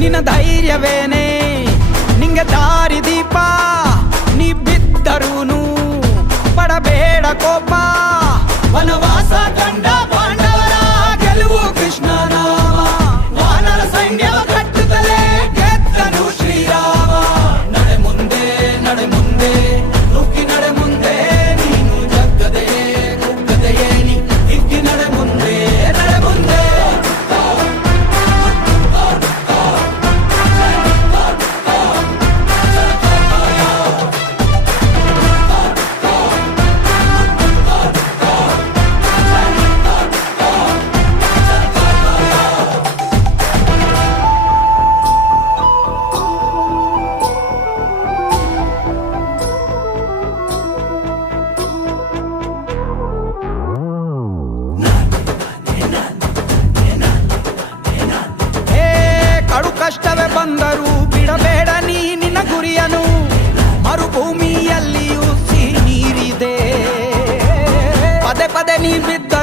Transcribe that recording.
ನಿನ್ನ ಧೈರ್ಯವೇನೆ ನಿಂಗೆ ದಾರಿ ದೀಪ. ನೀ ಬಿದ್ದರೂನು ಪಡಬೇಡ ಕೋಪ. ವನವಾಸ ಕಂಡ ಪಾಂಡವರ ಗೆಲುವು ಕೃಷ್ಣ ನಾಮ. ವಾನರ ಸೈನ್ಯವ ಕಟ್ಟುತ್ತಲೇ ಗೆದ್ದನು ಶ್ರೀರಾಮ. ನಡೆ ಮುಂದೆ ನಡೆ ಮುಂದೆ ನುಗ್ಗಿ ನಡೆ ಮುಂದೆ. ನೀನು ಜಗ್ಗದೆಯೇ ಕುಗ್ಗದೆಯೇ ನೀ ಹಿಗ್ಗಿ ನಡೆ ಮುಂದೆ ನಡೆ ಮುಂದೆ. ಕಡು ಕಷ್ಟವೇ ಬಂದರೂ ಬಿಡಬೇಡ ನೀ ನಿನ್ನ ಗುರಿಯನು. ಮರುಭೂಮಿಯಲ್ಲಿಯೂ ಸಿಹಿ ನೀರಿದೆ. ಪದೇ ಪದೇ ನೀ ಬಿದ್ದ